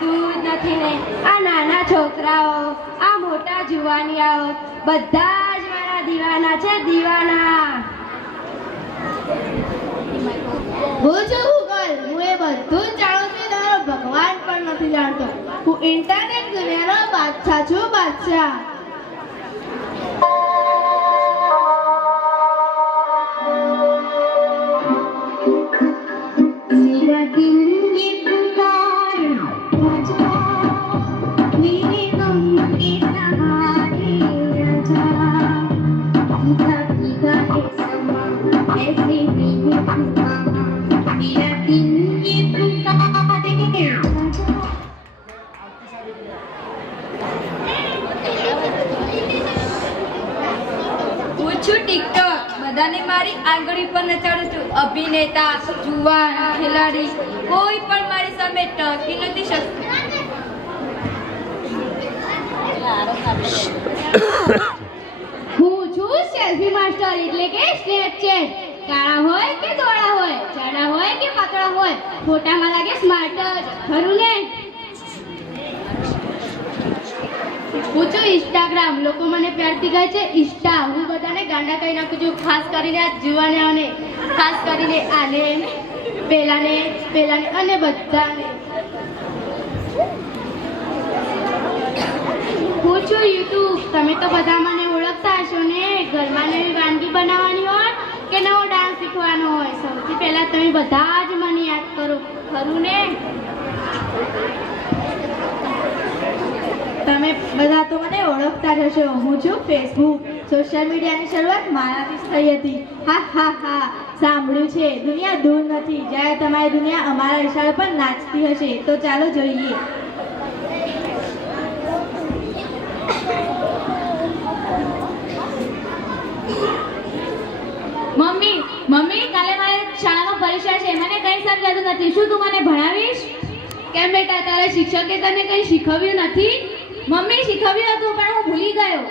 તું જ નથી ને આ નાના છોકરાઓ આ મોટા જુવાનિયાઓ બધા જ મારા દીવાના છે દીવાના. હું છું ગૂગલ, હું એ બધું જ જાણું છું. તમારો ભગવાન પણ નથી જાણતો. હું ઇન્ટરનેટ દુનિયાનો બાદશાહ છું, બાદશાહ. ટિકટોક બધાને મારી આંગળી પર નચાડું છું. અભિનેતા, જુવાન, ખેલાડી કોઈ પણ મારી સામે ટકી નથી શકતું. હું છું સેલ્ફી માસ્ટર એટલે કે સ્નેપચેટ. કાળા હોય કે ધોળા હોય, જાડા હોય કે પાતળા હોય, ફોટામાં લાગે સ્માર્ટ જ, ખરું ને? હું છું ઇન્સ્ટાગ્રામ, લોકો મને પ્યારથી કહે છે ઇન્સ્ટા. હું બધાને ગાંડા કહી નાખું છું, ખાસ કરીને આ જુવાનોને, ખાસ કરીને આને, પેલાને અને બધાને. હું છું યુટ્યુબ, તમે તો બધા મને ઓળખતા હશો ને. ઘરમાં નવી વાનગી બનાવવાની હોય કે નવો ડાન્સ શીખવાનો હોય, સૌથી પહેલા તમે બધા જ મને યાદ કરો, ખરું ને? તમે બધા તો મને ઓળખતા જ હશો. હું છું ફેસબુક. સોશિયલ મીડિયાની શરૂઆત મારાથી જ થઈ હતી. હા હા હા, સાંભળ્યું છે દુનિયા દૂર નથી. જ્યારે તમારી દુનિયા અમારા ઇશારા પર નાચતી હશે તો ચાલો જોઈએ. મમ્મી, કાલે મારે શાળાનો પરીક્ષા છે, મને કંઈ સમજાતું નથી. શું તું મને ભણાવીશ? કેમ બેટા, તારા શિક્ષકે તને કંઈ શીખવ્યું નથી? મમ્મી, શીખવ્યું હતું પણ હું ભૂલી ગયો.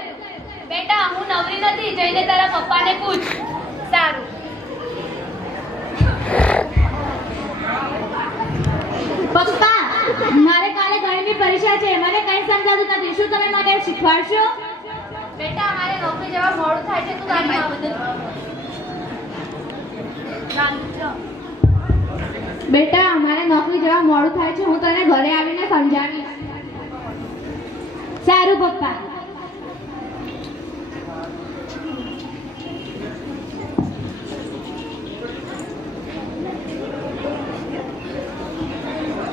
બેટા હું નવરી નથી, જઈને તારા પપ્પાને પૂછ. સારું. પપ્પા, મારે કાલે ગણિતની પરીક્ષા છે, મને કંઈ સમજાતું નથી. શું તમે મને શીખવાડશો? બેટા મારે નોકરી જવા મોડું થાય છે, તું તારી મા મદદ. બેટા, મારે નોકરી જવા મોડું થાય છે, હું તને ઘરે આવીને સમજાવીશ. સારું પપ્પા.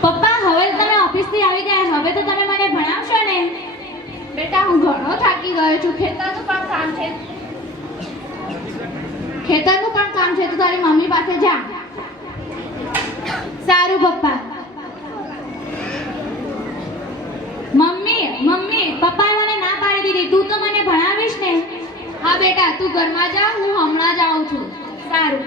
પપ્પા, હવે તમે ઓફિસથી આવી ગયા, હવે તો તમે મને ભણાવશો ને? બેટા, હું ઘણો થાકી ગયો છું. ખેતરનું પણ કામ છે, તો તારી મમ્મી પાસે જા. સારું પપ્પા. મમ્મી, પપ્પાએ મને ના પાડી દીધી. તું તો મને ભણાવીશ ને? હા બેટા, તું ઘરમાં જા, હું હમણાં જ આવું છું. સારું.